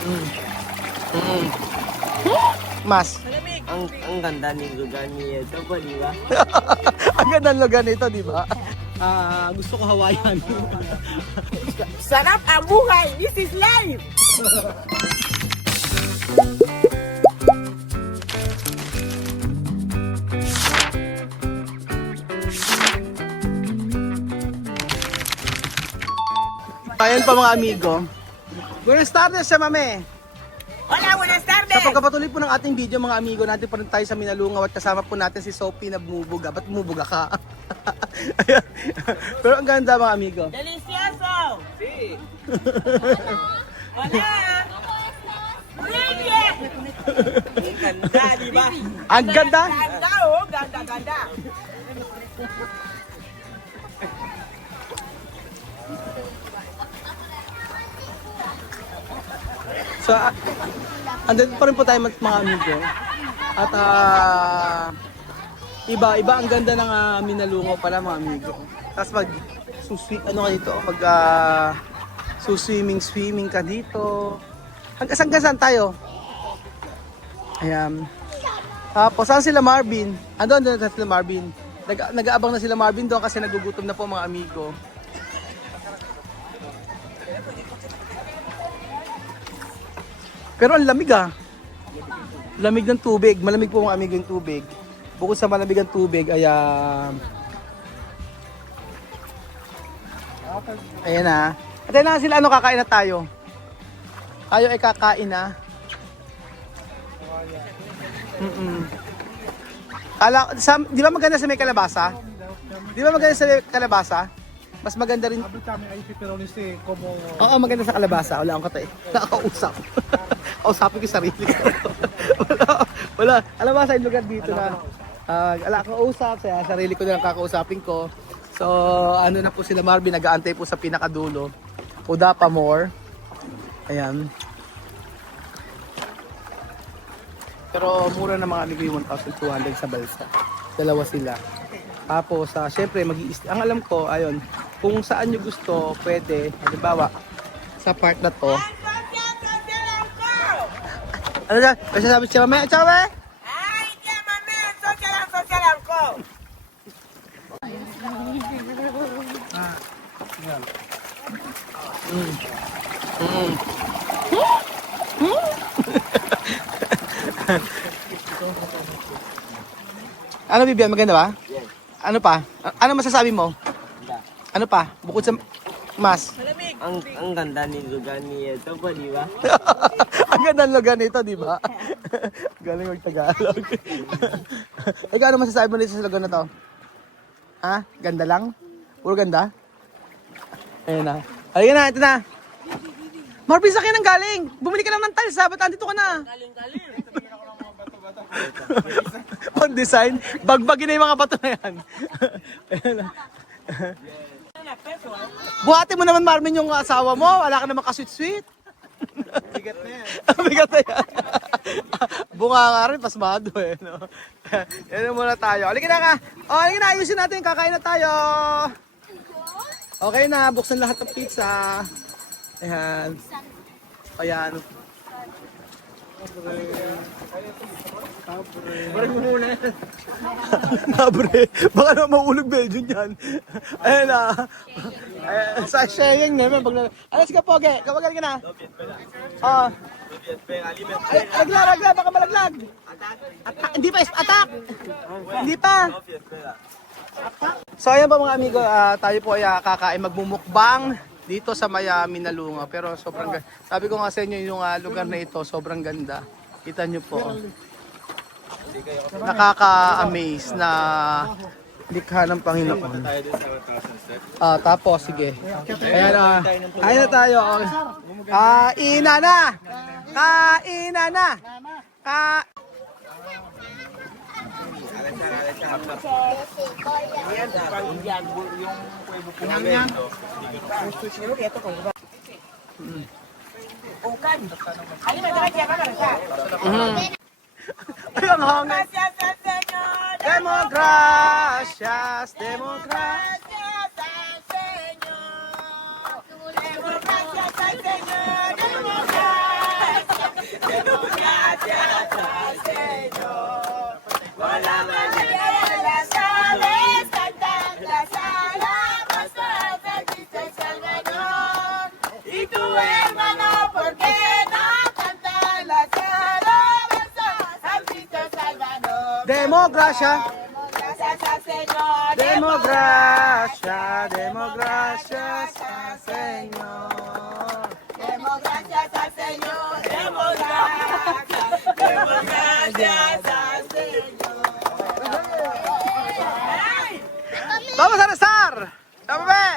Mm. Mm. Mas. Ang ganda ng lugar nito po, di ba? Ang ganda ng lugar nito, di ba? Gusto ko Hawaiian. Sarap ang buhay! This is life! Ayan pa mga amigo. Buenas tardes sa mame. Hola, buenas tardes! Sa pagkapatuloy po ng ating video mga amigo, natin pa rin tayo sa Minalungaw at kasama po natin si Sophie na bumubuga. Ba't bumubuga ka? Ayan. Pero ang ganda mga amigo. Delicioso! Sí! Hola! Brilliant! Ang ganda, di ba? Ang ganda! Ganda oh! Ganda, ganda! So, andun pa rin po tayo mga amigo. At iba ang ganda ng Minalungaw pala mga amigo. Tapos pag ano ka dito, pag swimming ka dito. Hanggang saan tayo? Ayan. Tapos saan sila Marvin? Andun na sila Marvin. Nag-aabang na sila Marvin doon kasi nagugutom na po mga amigo. Pero ang lamig Lamig ng tubig. Malamig po mga amigo yung tubig. Bukod sa malamig ang tubig ay ayan na. At ayun na sila, kakain na tayo. Tayo ay kakain na. Di ba maganda sa may kalabasa? Di ba maganda sa may kalabasa? Mas maganda rin. Oo, maganda sa kalabasa. Wala akong katay. Nakakausap. Kausapin ko yung sarili ko. wala. Alam mo sa lugar dito na wala akong usap. Sa sarili ko na lang kakausapin ko. So, ano na po sila Marvin. Nag-aantay po sa pinakadulo. Uda pa more. Ayan. Pero mura na mga amigo yung 1,200 sa balsa. Dalawa sila. Tapos, syempre, ang alam ko, ayun, kung saan nyo gusto, pwede, halimbawa, sa part na to. Ano na? Kasi sabi siya, mamaya, chawe! Ay, ya mami! Social angko! Ano, Bibian? Maganda ba? Ano pa? Ano masasabi mo? Ano pa? Bukod sa mas. Ang ganda ng lugar nito po, di ba? Ang ganda ng lugar nito, di ba? Galing mag-Tagalog. Ikaw, ano masasabi mo dito sa lugar na to? Ha? Ganda lang? Puro ganda? Ayun na. Ayun na, ito na. Marvin, sa ng galing. Bumili ka lang ng tiles, ha? Ba't andito ka na? Galing. On design, bagbagin na yung mga bato na yan. Ayun na. Buhati mo naman Marvin yung asawa mo, wala ka naman ka-sweet-sweet. Bigat na yan. Bigat na yan. Bunga nga rin, pasmado eh. No? Yan muna tayo. Halika na ka. Halika na, ayusin natin, kakain na tayo. Okay na, buksan lahat ng pizza. Ayan. Ayan. Abre mo muna yan. Abre. Baka naman maulog Belgian yan. Ayan na. Sa sharing naman. Alas ka Poge. Kapagal ka na. Agla. Baka malaglag. Hindi pa. Attack. Hindi pa. So ayan pa mga amigo. Tayo po ay kakain magmumukbang dito sa Minalungaw. Pero sobrang ganda. Sabi ko nga sa inyo yung lugar na ito. Sobrang ganda. Kita nyo po. Nakaka-amaze na likha ng Panginoon. Tapos, sige. Ayan na tayo. Kainan na! Kainan na! Ay, ang hangin. Democracias, democracias al Señor. Democracias al Señor, democracias. Democracia. Gracias al Señor. Democracia, democracia sa Señor. Demos gracias al Señor. Demos gracias al Señor. Vamos a rezar. Sabi.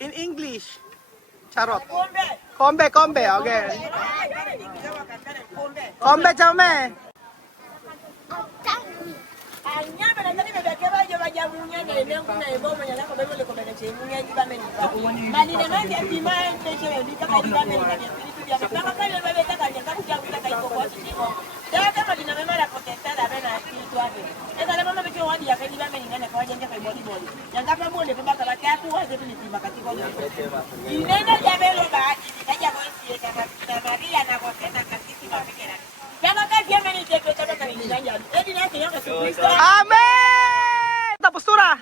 In English. Charot. Kombe, kombe, okay. Kombe, chame. Amen! Tapos tura.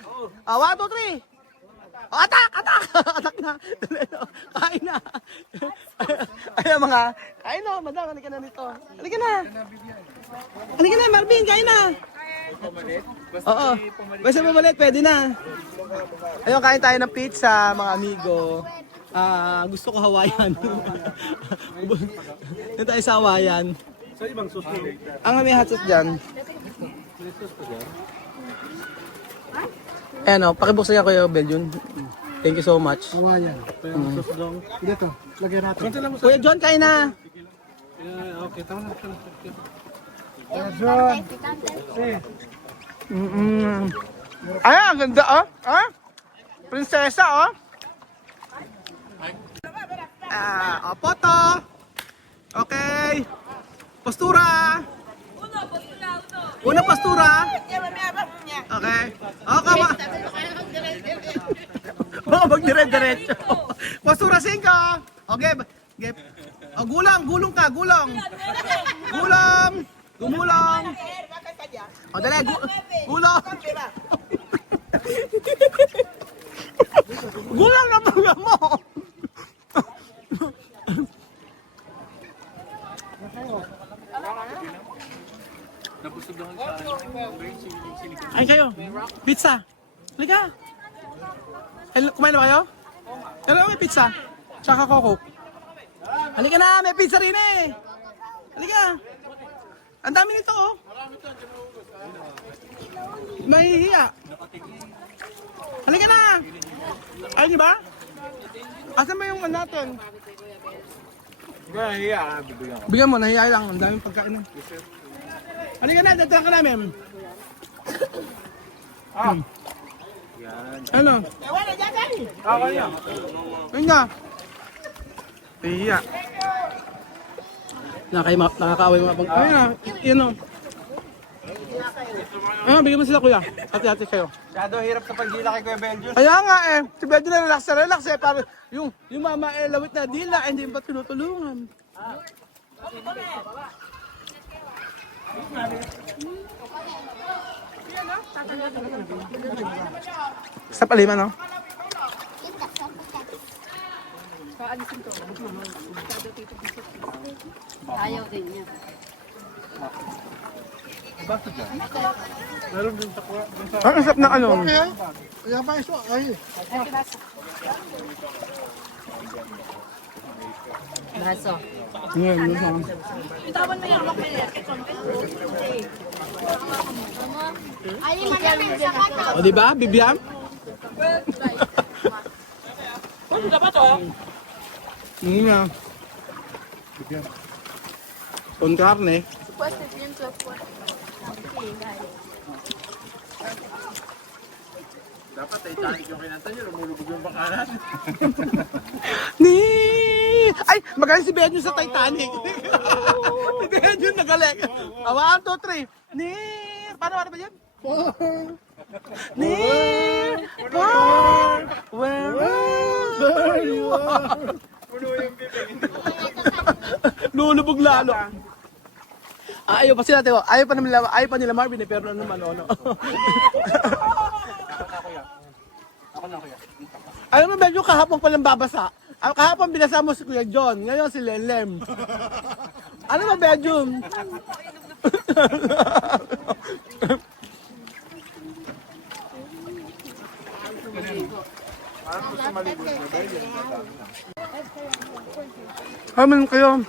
1, 2, 3. Atak! Atak! Atak na. Kain na. Ayan mga. Kain na. Madam, halika na dito. Halika na. Halika na, Marvin. Kain na. Oo. Basta pumalit, pwede na. Ayun, kain tayo ng pizza, mga amigo. Gusto ko Hawaiian. Doon tayo sa Hawaiian. Ang may hot sauce dyan. Ayan o, pakibuksan niya kayo, Belgian. Thank you so much. Hawaiian. Dito, lagyan natin. Kuya John, kain na. Okay, tama na. John. Ay, ang ganda oh. Ah? Prinsesa oh. Photo. Okay. Postura. Una postura. Okay. Okay ma. Oh, magdire-diretso. Postura 5. Okay. Okay. Oh, gulong ka, gulong. Gulong. Gumulong. O, dali, gulong. Gulong na pala mo. Ay kayo, pizza. Halika. Kumain na kayo? Hello, may pizza. Tsaka coco. Halika na, may pizza rin eh. Halika. Ang dami nito oh. Mahihiya. Halika na. Ayun niyo ba? Asan ba yung natin? Bigyan mo, nahihiya lang. Ang daming pagkain. Halika na, dagdagan ka namin. Ano? Ayun nga. Nahihiya. Nakakaaway mga pang... Ayun na, yun o. Bigyan mo sila kuya. Ate-ate kayo. Masyado hirap sa pagdila kay Kuya Belgian. Kaya nga eh, si Belgian na relax eh. Parang yung mama eh, lawit na dila, hindi ba tinutulungan? Sa palima, no? Ayaw din niya. Ang isap na ano? Kaya ba iso? Ay. Braso. O diba, Bibiam? Ano ba to? Nga. Con carne. Dapat Titanic yung kinanta niyo, lumulubog yung bakaran. Ni! Ay, magaling si Benjo sa Titanic. Si Benjo nagaling. 1, 2, 3. Ni! Paano ba yan? Ni! Where you are? Puno yung bibig. Lulubog lalo. Ayaw pa sila, Teo. Ayaw pa nila Marvin eh, pero ano naman, ano. Ayaw mo, medyo kahapon palang babasa. Kahapon binasa mo si Kuya John, ngayon si Lelem. Ano ba, Belgium? Amin kayo.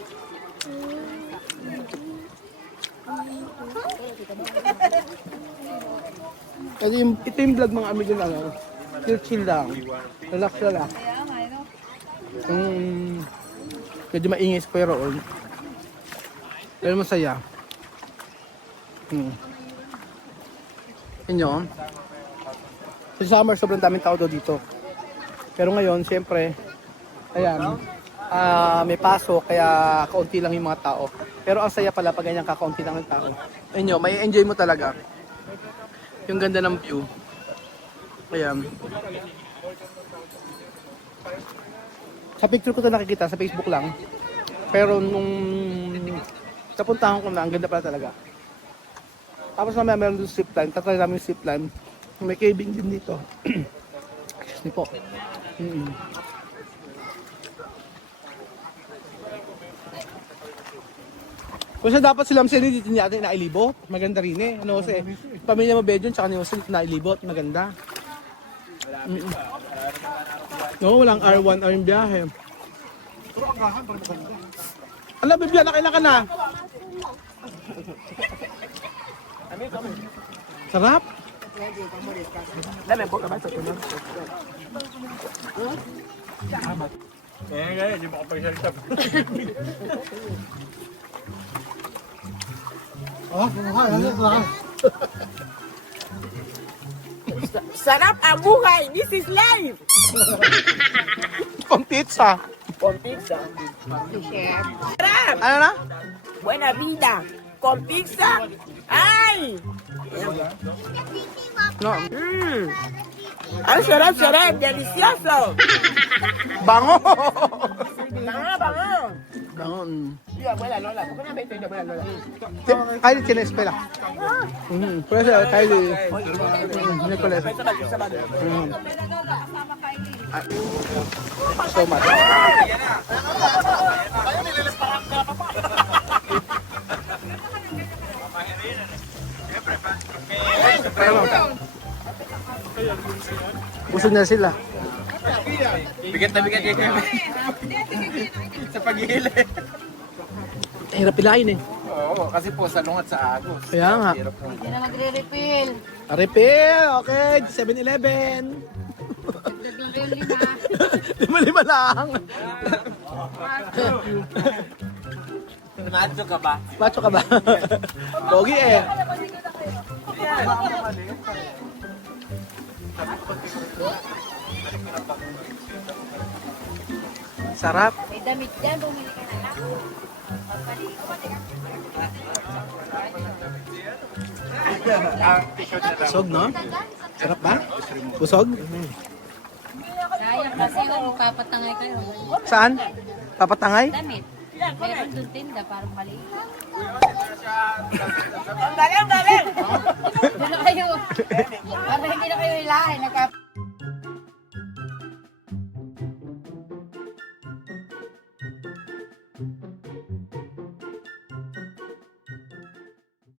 Kasi ito yung vlog mga amigo na ano. Chill lang. Relax. Medyo maingis pero masaya. Inyo. Sa summer sobrang daming tao daw dito. Pero ngayon, siyempre, ayan, may pasok kaya kaunti lang yung mga tao. Pero ang saya pala pag ganyan kakaunti lang ang tao. Inyo, may enjoy mo talaga. Yung ganda ng view. Ayan. Sa picture ko ito nakikita, sa Facebook lang. Pero nung napuntahan ko na, ang ganda pala talaga. Tapos mamaya meron doon zipline. Tatry namin yung zipline. May caving din dito. Excuse me po. Kung siya dapat silang sila dito niya natin nailibot. Maganda rin eh. Ano kasi, pamilya mo Bedyon tsaka ni Jose nailibot. Maganda. No, walang R1 R yung biyahe. Pero ang gahan, parang maganda. Ano, Biblia, nakailan ka na? Sarap. Sarap ang buhay. This is life. Pang pizza. Con pizza. Sarap. Ano na? Buena vida. Con pizza. Ay. No. Ang sarap. Delicioso. Bango. Bango. Bango. Sí, abuela Lola. ¿Por qué no me entiende, abuela Lola? Kylie tiene escuela. Por eso Kylie. Nicolás. So much. Busog na sila. Bigat na bigat kayo. Sa paghihili. Hirap pilain eh. Oo, kasi po salungat sa agos. Kaya nga. Hindi na magre-refill. Refill! Okay, 7-Eleven. Dagdag lang kayo 5. 5 lang. Macho ka ba? Macho ka ba? Pogi eh. Sarap. May damit dyan, bumili ka na lang. Busog, no? Sarap ba? Busog? Sayang kasi kung papatangay kayo. Saan? Papatangay? Damit. Meron doon tinda, parang maliit. Ang galing. Doon na kayo. Para hindi na kayo ilahin.